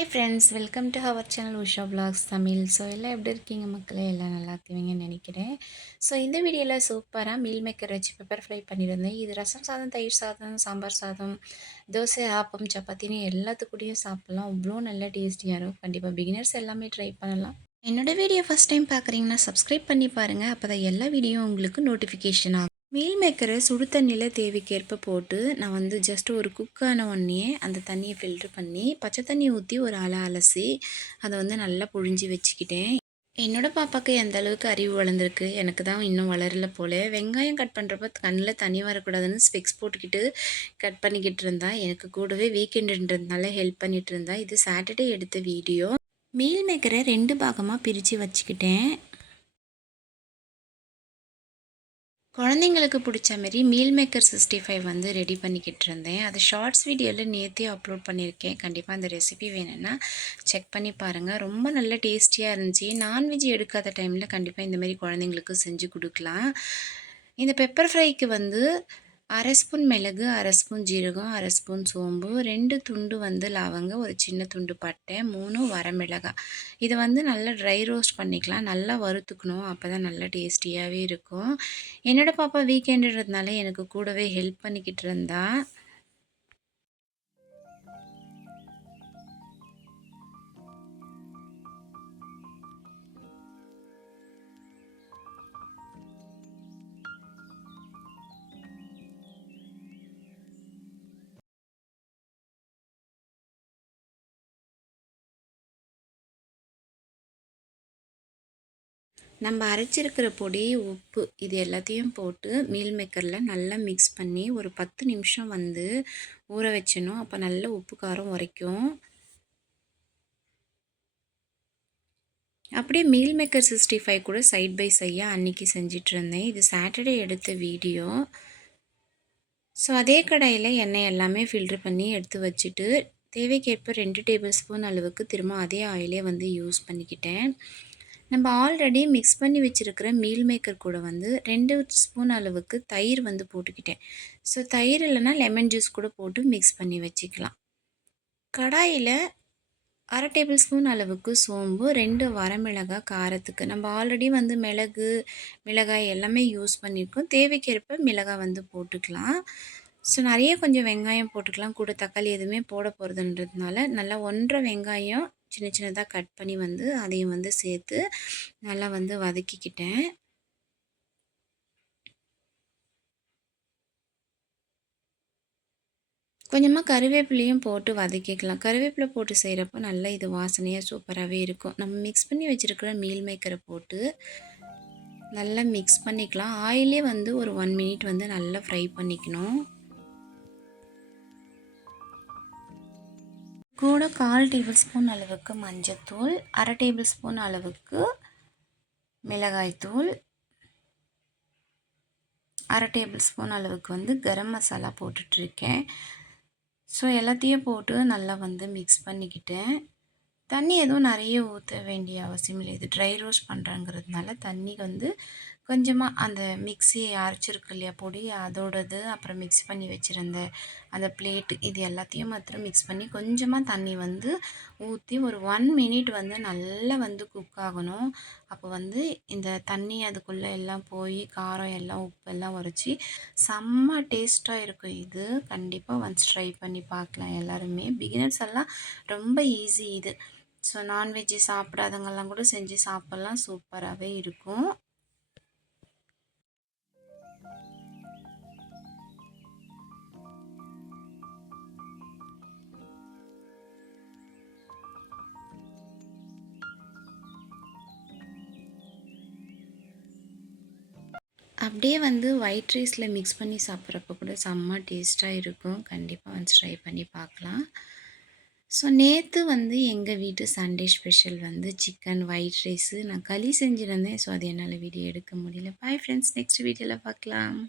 Hi friends, welcome to our channel Usha vlogs Tamil. So எல்லாம் எப்படி இருக்கீங்க மக்களே? எல்லாம் நல்லா இருக்கீங்கன்னு நினைக்கிறேன். ஸோ இந்த வீடியோவில் சூப்பராக மீல் மேக்கர் வச்சு பெப்பர் ஃப்ரை பண்ணியிருந்தேன். இது ரசம் சாதம், தயிர் சாதம், சாம்பார் சாதம், தோசை, ஆப்பம், சப்பாத்தின்னு எல்லாத்துக்கூடயும் சாப்பிட்லாம். அவ்வளோ நல்ல டேஸ்டியாக இருக்கும். கண்டிப்பாக பிகினர்ஸ் எல்லாமே ட்ரை பண்ணலாம். என்னோட வீடியோ ஃபஸ்ட் டைம் பார்க்குறீங்கன்னா சப்ஸ்கிரைப் பண்ணி பாருங்கள். அப்போ தான் எல்லா வீடியோ உங்களுக்கு நோட்டிஃபிகேஷன் ஆகும். மீல் மேக்கரை சுடு தண்ணியில் தேவைக்கேற்ப போட்டு நான் வந்து ஜஸ்ட் ஒரு குக்கான ஒன்றையே அந்த தண்ணியை ஃபில்ட்ரு பண்ணி பச்சை தண்ணி ஊற்றி ஒரு அலசி அதை வந்து நல்லா புழிஞ்சி வச்சுக்கிட்டேன். என்னோடய பாப்பாவுக்கு எந்த அளவுக்கு அறிவு வளர்ந்துருக்கு, எனக்கு தான் இன்னும் வளரல போல். வெங்காயம் கட் பண்ணுறப்ப கண்ணில் தண்ணி வரக்கூடாதுன்னு ஸ்பெக்ஸ் போட்டுக்கிட்டு கட் பண்ணிக்கிட்டு இருந்தா. எனக்கு கூடவே வீக்கெண்டுன்றதுனால ஹெல்ப் பண்ணிகிட்டு இருந்தா. இது சாட்டர்டே எடுத்த வீடியோ. மீல் மேக்கரை 2 பாகமாக பிரித்து வச்சுக்கிட்டேன். குழந்தைங்களுக்கு பிடிச்ச மாரி மீல் மேக்கர் 65 வந்து ரெடி பண்ணிக்கிட்டு இருந்தேன். அது ஷார்ட்ஸ் வீடியோவில் நேற்றே அப்லோட் பண்ணியிருக்கேன். கண்டிப்பாக அந்த ரெசிபி வேணும்னா செக் பண்ணி பாருங்கள். ரொம்ப நல்ல டேஸ்டியாக இருந்துச்சு. நான்வெஜ் எடுக்காத டைமில் கண்டிப்பாக இந்தமாரி குழந்தைங்களுக்கு செஞ்சு கொடுக்கலாம். இந்த பெப்பர் ஃப்ரைக்கு வந்து அரை ஸ்பூன் மிளகு, அரை ஸ்பூன் ஜீரகம், அரை ஸ்பூன் சோம்பு, 2 துண்டு வந்து லவங்கம், ஒரு சின்ன துண்டு பட்டை, 3 வரமிளகாய். இதை வந்து நல்லா ட்ரை ரோஸ்ட் பண்ணிக்கலாம். நல்லா வறுத்துக்கணும். அப்போ தான் நல்லா டேஸ்டியாகவே இருக்கும். என்னோடய பாப்பா வீக்கெண்டுன்றதுனால எனக்கு கூடவே ஹெல்ப் பண்ணிக்கிட்டு இருந்தா. நம்ம அரைச்சிருக்கிற பொடி, உப்பு இது எல்லாத்தையும் போட்டு மீல் மேக்கரில் நல்லா மிக்ஸ் பண்ணி ஒரு 10 நிமிஷம் வந்து ஊற வச்சணும். அப்போ நல்ல உப்பு காரம் உரைக்கும். அப்படியே மீல் மேக்கர் 65 கூட சைட் பை சைடாக அன்றைக்கி செஞ்சிட்ருந்தேன். இது சாட்டர்டே எடுத்த வீடியோ. ஸோ அதே கடாயில் எண்ணெய் எல்லாமே ஃபில்ட்ரு பண்ணி எடுத்து வச்சுட்டு தேவைக்கேற்ப 2 டேபிள் ஸ்பூன் அளவுக்கு திரும்ப அதே ஆயிலே வந்து யூஸ் பண்ணிக்கிட்டேன். நம்ம ஆல்ரெடி மிக்ஸ் பண்ணி வச்சுருக்கிற மீல் மேக்கர் கூட வந்து 2 ஸ்பூன் அளவுக்கு தயிர் வந்து போட்டுக்கிட்டேன். ஸோ தயிர் இல்லைன்னா லெமன் ஜூஸ் கூட போட்டு மிக்ஸ் பண்ணி வச்சுக்கலாம். கடாயில் அரை டேபிள் ஸ்பூன் அளவுக்கு சோம்பு, 2 வரமிளகாய் காரத்துக்கு. நம்ம ஆல்ரெடி வந்து மிளகு, மிளகாய் எல்லாமே யூஸ் பண்ணியிருக்கோம். தேவைக்கேற்ப மிளகாய் வந்து போட்டுக்கலாம். ஸோ நிறைய கொஞ்சம் வெங்காயம் போட்டுக்கலாம். கூட தக்காளி எதுவுமே போட போகிறதுன்றதுனால நல்லா 1 வெங்காயம் சின்ன சின்னதாக கட் பண்ணி வந்து அதையும் வந்து சேர்த்து நல்லா வந்து வதக்கிக்கிட்டேன். கொஞ்சமாக கருவேப்பிலையும் போட்டு வதக்கிக்கலாம். கருவேப்பிலை போட்டு செய்கிறப்போ நல்லா இது வாசனையாக சூப்பராகவே இருக்கும். நம்ம மிக்ஸ் பண்ணி வச்சுருக்கிற மீல் மேக்கரை போட்டு நல்லா மிக்ஸ் பண்ணிக்கலாம். ஆயிலே வந்து ஒரு 1 மினிட் வந்து நல்லா ஃப்ரை பண்ணிக்கணும். கூட 1/4 டேபிள் ஸ்பூன் அளவுக்கு மஞ்சத்தூள், அரை டேபிள் ஸ்பூன் அளவுக்கு மிளகாய்த்தூள், அரை டேபிள் ஸ்பூன் அளவுக்கு வந்து கரம் மசாலா போட்டுட்ருக்கேன். ஸோ எல்லாத்தையும் போட்டு நல்லா வந்து மிக்ஸ் பண்ணிக்கிட்டேன். தண்ணி எதுவும் நிறைய ஊற்ற வேண்டிய அவசியம் இல்லை. இது ட்ரை ரோஸ்ட் பண்ணுறங்கிறதுனால தண்ணி வந்து கொஞ்சமாக அந்த மிக்ஸி அரைச்சிருக்கு இல்லையா பொடி, அதோடது அப்புறம் மிக்ஸ் பண்ணி வச்சுருந்த அந்த பிளேட்டு இது எல்லாத்தையும் மாத்திரம் மிக்ஸ் பண்ணி கொஞ்சமாக தண்ணி வந்து ஊற்றி ஒரு 1 மினிட் வந்து நல்லா வந்து குக் ஆகணும். அப்போ வந்து இந்த தண்ணி அதுக்குள்ளே எல்லாம் போய் காரம் எல்லாம் உப்பெல்லாம் உரைச்சி செம்ம டேஸ்ட்டாக இருக்கும். இது கண்டிப்பாக ஒன்ஸ் ட்ரை பண்ணி பார்க்கலாம் எல்லாருமே. பிகினர்ஸ் எல்லாம் ரொம்ப ஈஸி இது. ஸோ நான்வெஜ்ஜு சாப்பிடாதவங்கெல்லாம் கூட செஞ்சு சாப்பிட்லாம். சூப்பராகவே இருக்கும். அப்படியே வந்து ஒயிட் ரைஸில் மிக்ஸ் பண்ணி சாப்பிட்றப்ப கூட செம்ம டேஸ்ட்டாக இருக்கும். கண்டிப்பாக வந்து ட்ரை பண்ணி பார்க்கலாம். ஸோ நேற்று வந்து எங்கள் வீட்டு சண்டே ஸ்பெஷல் வந்து சிக்கன் ஒயிட் ரைஸு. நான் களி செஞ்சுருந்தேன். ஸோ அது என்னால் வீடியோ எடுக்க முடியல. பாய் ஃப்ரெண்ட்ஸ், நெக்ஸ்ட் வீடியோவில் பார்க்கலாம்.